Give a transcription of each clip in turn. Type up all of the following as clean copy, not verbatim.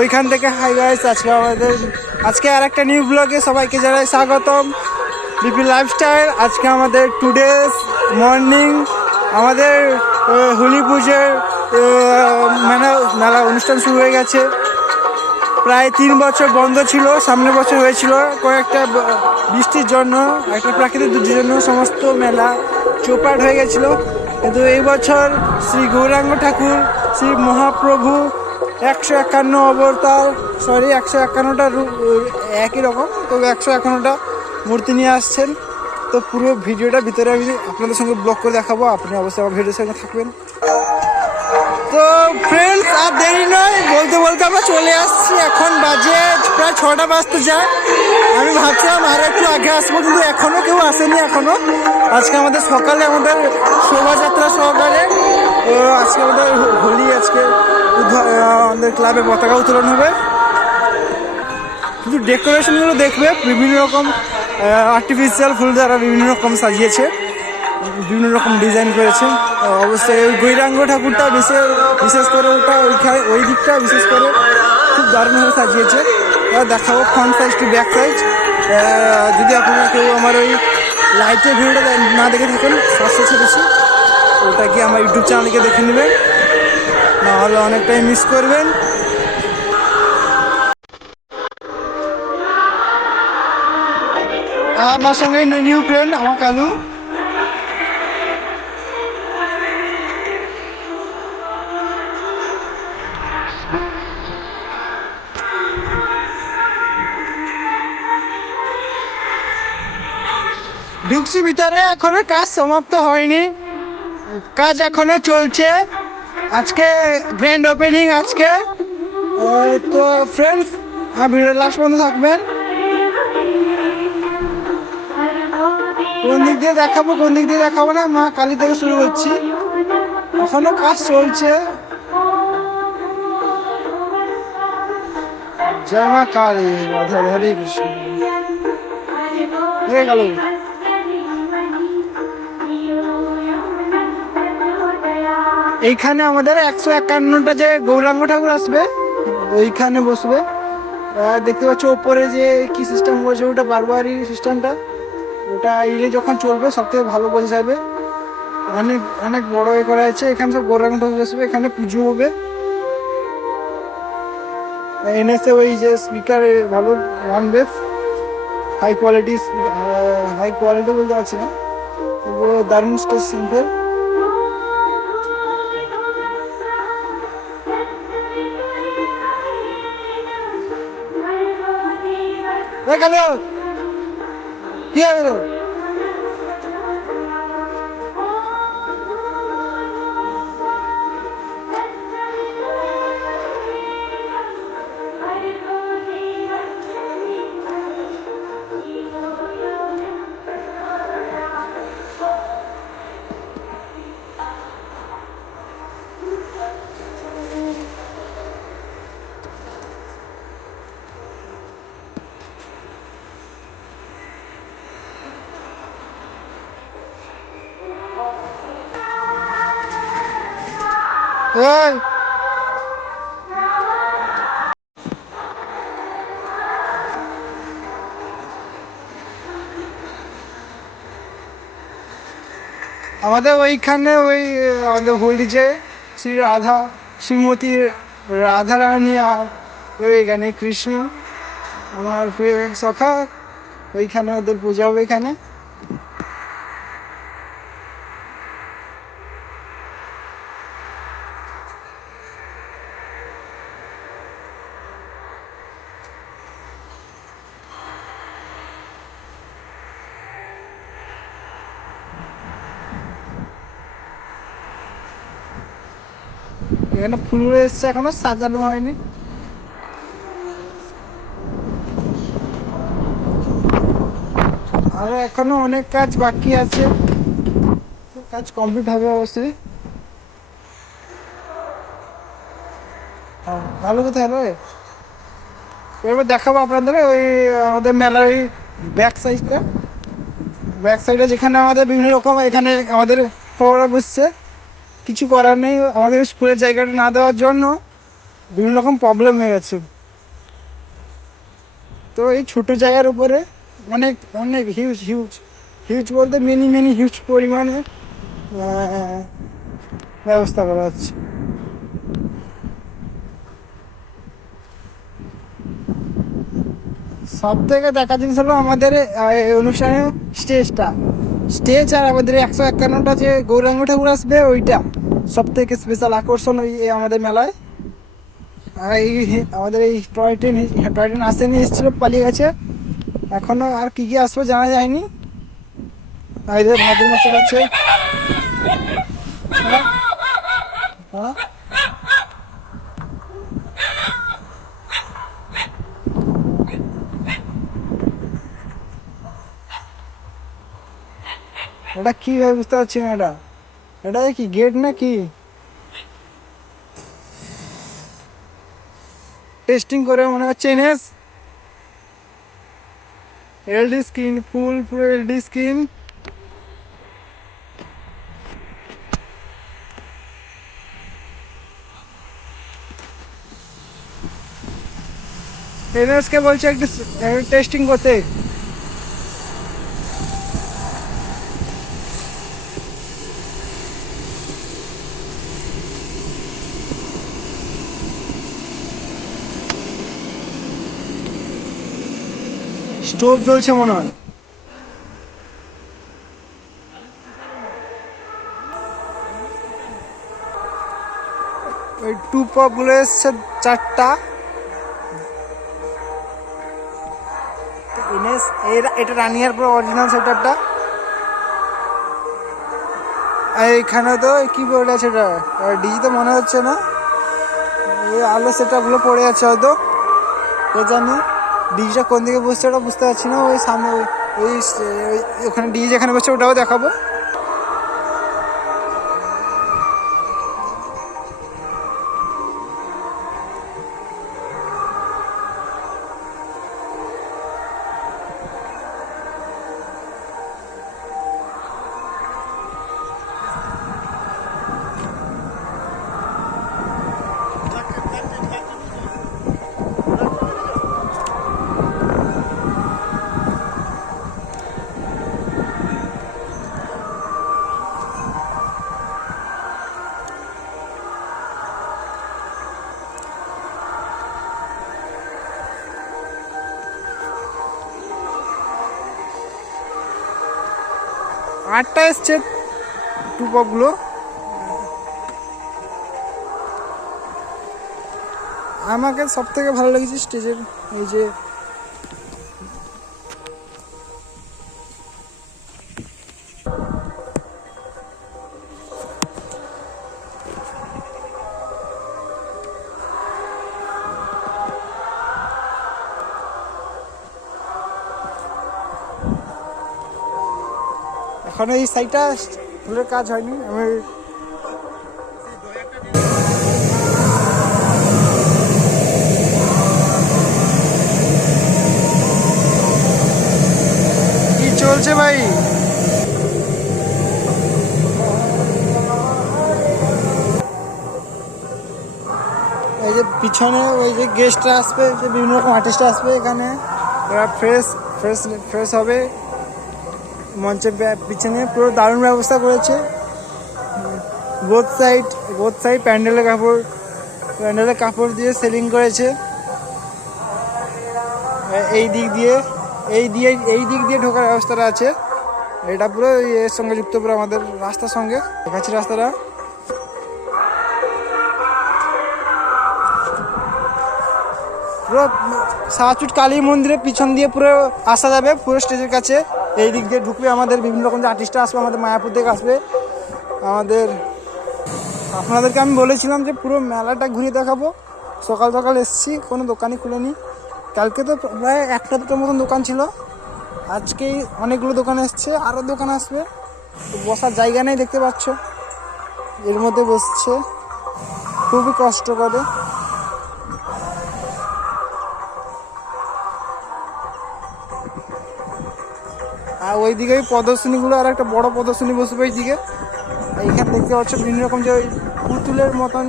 ওইখান থেকে hi guys, আজকে আর একটা নিউ ব্লগে সবাইকে জানাই স্বাগতম। BP lifestyle. আজকে আমাদের টুডেস মর্নিং আমাদের হোলি পুজোর মেলা অনুষ্ঠান শুরু হয়ে গেছে। প্রায় 3 বছর বন্ধ ছিল, সামনের বছর হয়েছিল কয়েকটা বৃষ্টির জন্য, একটা প্রাকৃতিক দুর্যোগের জন্য সমস্ত মেলা চোপাট হয়ে গেছিলো। কিন্তু এই বছর শ্রী গৌরাঙ্গ ঠাকুর, শ্রী মহাপ্রভু 151 অবতার, 151টা রূপ একই রকম, তবে 151টা মূর্তি নিয়ে আসছেন। তো পুরো ভিডিওটা ভিতরে আমি আপনাদের সঙ্গে ব্লগ করে দেখাবো, আপনি অবশ্যই আমার ভিডিওর সঙ্গে থাকবেন। তো ফ্রেন্ডস, আর দেরি নয়, বলতে বলতে আমরা চলে আসছি। এখন বাজে প্রায় 6টা বাজতে যায়। আমি ভাবছিলাম আর একটু আগে আসবো, কিন্তু এখনও কেউ আসেনি। আজকে আমাদের সকালে আমাদের শোভাযাত্রা সহকারে আজকে আমাদের হোলি, আজকে আমাদের ক্লাবে পতাকা উত্তোলন হবে। কিন্তু ডেকোরেশনগুলো দেখবে, বিভিন্ন রকম আর্টিফিশিয়াল ফুল দ্বারা বিভিন্ন রকম সাজিয়েছে, বিভিন্ন রকম ডিজাইন করেছে। অবশ্যই ওই গৌরাঙ্গ ঠাকুরটা বিশেষ করে ওই দিকটা বিশেষ করে খুব দারুণভাবে সাজিয়েছে। দেখাবো front size to back size. যদি আপনারা কেউ আমার ওই লাইটের ভিডিওটা না দেখে থাকেন, ফার্স্টে ছেড়েছি, ওটা কি আমার ইউটিউব চ্যানেলকে দেখে নেবেন, নাহলে অনেকটাই মিস করবেন। আমার সঙ্গে নিউ ফ্রেন্ড আমার কালু। ঢুকছি ভিতরে, এখনো কাজ সমাপ্ত হয়নি, কাজ এখনো চলছে। আজকে গ্র্যান্ড ওপেনিং আজকে। তো ফ্রেন্ডস, ভিডিও লাস্ট পর্যন্ত থাকবেন। কোন দিক দিয়ে দেখাবো না, মা কালী থেকে শুরু করছি। এখনো কাজ চলছে। জয় মা কালী, রাধা হরে কৃষ্ণ। হয়ে গেল। এইখানে আমাদের 151টা যে গৌরাঙ্গ ঠাকুর আসবে, ওইখানে বসবে। দেখতে পাচ্ছ ওপরে যে কি সিস্টেম করেছে, ওটা বারবারি সিস্টেমটা, ওটা ইলে যখন চলবে সব থেকে ভালো বোঝা যাবে। অনেক অনেক বড় করা আছে। এখানে সব গৌরাঙ্গ ঠাকুর আসবে, এখানে পুজো হবে। এনেছে ওই যে স্পিকার ভালো, ওয়ান বেস হাই কোয়ালিটি বলতে পারছি না, দারুণ স্টেজ সিম্পল। কি হবে? আমাদের ওইখানে আমাদের হোলি যে শ্রীমতী রাধা রানী আর ওইখানে কৃষ্ণ, আমার প্রিয় সখা, ওইখানে ওদের পূজা হবে এখানে। এখানে ফুল এসছে, এখনো সাজানো হয়নি। আরো এখনো অনেক কাজ বাকি আছে, কাজ কমপ্লিট হবে অবশ্যই। ভালো কথা হলো। এবার দেখাবো আপনাদের ওই আমাদের মেলার ওই ব্যাক সাইডে যেখানে আমাদের বিভিন্ন রকম, এখানে আমাদের ফোয়ারা বসছে। কিছু করার নেই, আমাদের স্কুলের জায়গাটা না দেওয়ার জন্য বিভিন্ন রকম প্রবলেম হয়ে গেছে। তো এই ছোট জায়গার উপরে অনেক অনেক হিউজ হিউজ হিউজ বলতে মেনি মেনি হিউজ পরিমাণে ব্যবস্থা করা হচ্ছে। সব থেকে দেখা জিনিস হলো আমাদের এই অনুষ্ঠানের স্টেজটা, স্টেজ আর আমাদের 151টা যে গৌরাঙ্গ ঠাকুর আসবে ওইটা সব থেকে স্পেশাল আকর্ষণ এই আমাদের মেলায়। আর এই আমাদের এই টয় ট্রেন, টয় ট্রেন আসেনি, এসেছিল পালিয়ে গেছে, এখনো আর কি কি আসবে জানা যায়নি। আর এদের ভাদ্র মাসে আছে। হ্যাঁ, এটা কি হয় বুঝতে পারছি না। এটা এটা কি গেট না কি? টেস্টিং করে মনে হচ্ছে এনএস এলডি স্ক্রিন, ফুল পুরো এলডি স্ক্রিন। এনএস কে বলছে একটু টেস্টিং করতে। স্টোভ জ্বলছে মনে হয়। ওই টু পপ গুলো এসছে 4টা। এনএস এটা রানিয়ার পুরো অরিজিনাল সেটআপটা। এইখানে তো কি বোর্ড আছে, এটা ডিজি তো মনে হচ্ছে না। এই আলো সেটআপ গুলো পড়ে আছে হয়তো, কে জানে। ডিজিটা কোন দিকে বসছে ওটা বুঝতে পারছি না। ওই সামনে ওই ওখানে ডিজি যেখানে বসছে ওটাও দেখাবো। 8টা এসছে টু পপ গুলো। আমাকে সব থেকে ভালো লেগেছে স্টেজের এই যে এখনো এই সাইডটা ফুলের কাজ হয়নি। আমি কি চলছে ভাই? এই যে পিছনে ওই যে গেস্টরা আসবে, যে বিভিন্ন রকম আর্টিস্টরা আসবে এখানে, ওরা ফ্রেশ ফ্রেশ ফ্রেশ হবে। মঞ্চের পিছনে পুরো দারুণ ব্যবস্থা করেছে। বোথ সাইড প্যান্ডেলের কাপড় দিয়ে সেলিং করেছে। এই দিক দিয়ে ঢোকার ব্যবস্থাটা আছে। এটা পুরো এর সঙ্গে যুক্ত, পুরো আমাদের রাস্তার সঙ্গে দেখাচ্ছি রাস্তাটা। পুরো সাহাচুট কালী মন্দিরের পিছন দিয়ে পুরো আসা যাবে পুরো স্টেজের কাছে। এই দিক দিয়ে ঢুকবে আমাদের বিভিন্ন রকম যে আর্টিস্টরা আসবে, আমাদের মায়াপুর থেকে আসবে। আপনাদেরকে আমি বলেছিলাম যে পুরো মেলাটা ঘুরে দেখাবো। সকাল সকাল এসেছি, কোনো দোকানই খুলেনি। কালকে তো প্রায় 1টা-2টার মতন দোকান ছিল, আজকেই অনেকগুলো দোকান এসছে, আরও দোকান আসবে। বসার জায়গা নেই, দেখতে পাচ্ছ এর মধ্যে বসছে, খুবই কষ্ট করে। আর ওইদিকে ওই প্রদর্শনীগুলো, আর একটা বড় প্রদর্শনী বসবে ওইদিকে। এইখানে দেখতে পাচ্ছ বিভিন্ন রকম যে ওই পুতুলের মতন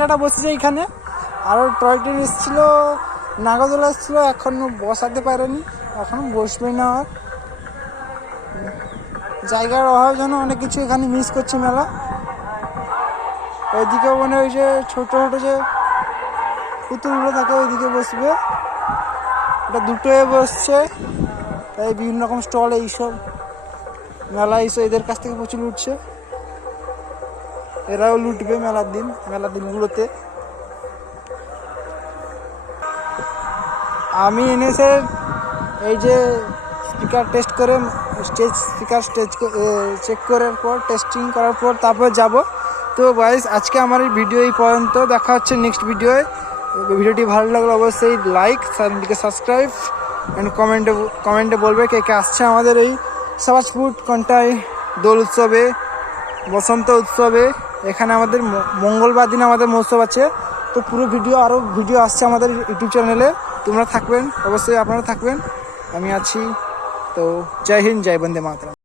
খেলাটা বসেছে এইখানে। আরও টয় ট্রেন এসেছিলো, নাগরদোলা এসেছিলো, এখনও বসাতে পারেনি, এখনও বসবে না। আর জায়গার অভাব জন্য অনেক কিছু এখানে মিস করছে মেলা। ওইদিকেও মানে ওই যে ছোটো ছোটো যে পুতুলগুলো থাকে ওইদিকে বসবে, এটা দুটোই বসছে। তাই বিভিন্ন রকম স্টল এইসব মেলা এইসব এদের কাছ থেকে প্রচুর লুটছে, এরাও লুটবে মেলার দিনগুলোতে। আমি এনেছে এই যে স্পিকার টেস্ট করে, স্পিকার চেক করার পর, টেস্টিং করার পর তারপর যাব। তো গাইস আজকে আমার এই ভিডিও এই পর্যন্ত, দেখা হচ্ছে নেক্সট ভিডিওয়। ভিডিওটি ভালো লাগলে অবশ্যই লাইক, চ্যানেলটিকে সাবস্ক্রাইব অ্যান্ড কমেন্টে বলবে কে কে আসছে আমাদের এই সাবাজপুর কন্টাই দোল উৎসবে, বসন্ত উৎসবে। এখানে আমাদের মঙ্গলবার দিন আমাদের মহোৎসব আছে। তো পুরো আরও ভিডিও আসছে আমাদের ইউটিউব চ্যানেলে, তোমরা থাকবেন, অবশ্যই আপনারা থাকবেন, আমি আছি। তো জয় হিন্দ, জয় বন্দে মাতরম।